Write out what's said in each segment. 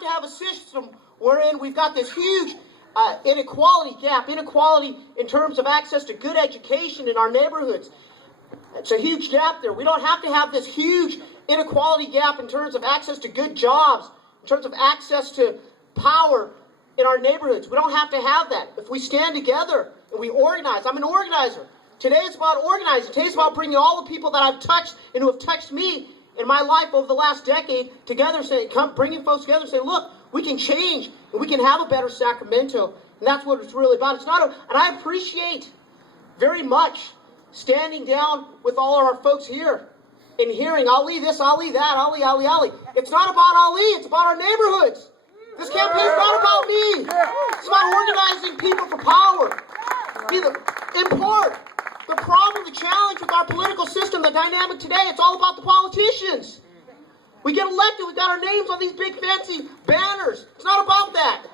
to have a system wherein we've got this huge inequality in terms of access to good education in our neighborhoods. It's a huge gap there. We don't have to have this huge inequality gap in terms of access to good jobs, in terms of access to power in our neighborhoods. We don't have to have that. If we stand together and we organize, I'm an organizer. Today is about organizing. Today is about bringing all the people that I've touched and who have touched me in my life over the last decade together, bringing folks together and saying, look, we can change and we can have a better Sacramento. And that's what it's really about. And I appreciate very much standing down with all of our folks here and hearing Ali this, Ali that, Ali. It's not about Ali, it's about our neighborhoods. This campaign is not about me. It's about organizing people for power. The problem, the challenge with our political system, the dynamic today, it's all about the politicians. We get elected, we've got our names on these big fancy banners. It's not about that.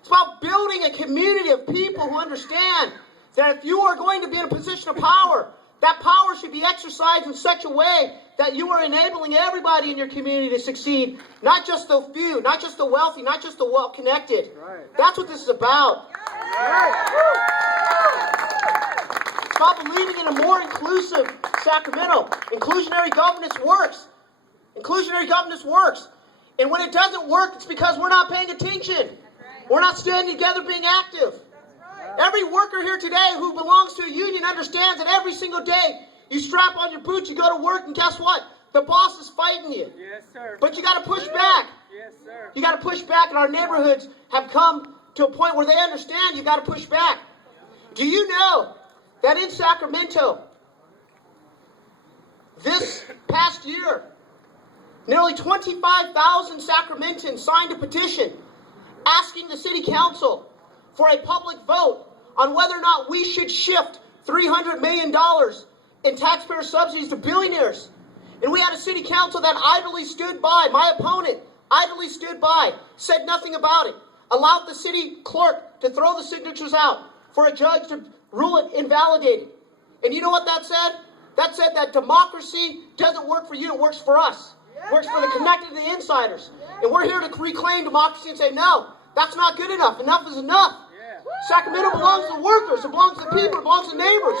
It's about building a community of people who understand that if you are going to be in a position of power, that power should be exercised in such a way that you are enabling everybody in your community to succeed. Not just the few, not just the wealthy, not just the well-connected. Right. That's what this is about. Right. It's about believing in a more inclusive Sacramento. Inclusionary governance works. Inclusionary governance works. And when it doesn't work, it's because we're not paying attention. We're not standing together being active. Every worker here today who belongs to a union understands that every single day you strap on your boots, you go to work, and guess what? The boss is fighting you. Yes, sir. But you got to push back. Yes, sir. You got to push back, and our neighborhoods have come to a point where they understand you got to push back. Do you know that in Sacramento, this past year, nearly 25,000 Sacramentans signed a petition asking the city council for a public vote on whether or not we should shift $300 million in taxpayer subsidies to billionaires. And we had a city council that idly stood by, my opponent idly stood by, said nothing about it, allowed the city clerk to throw the signatures out for a judge to rule it invalidated. And you know what that said? That said that democracy doesn't work for you, it works for us. It works for the connected and the insiders. And we're here to reclaim democracy and say, no, that's not good enough. Enough is enough. Sacramento belongs to workers. It belongs to people. It belongs to neighbors.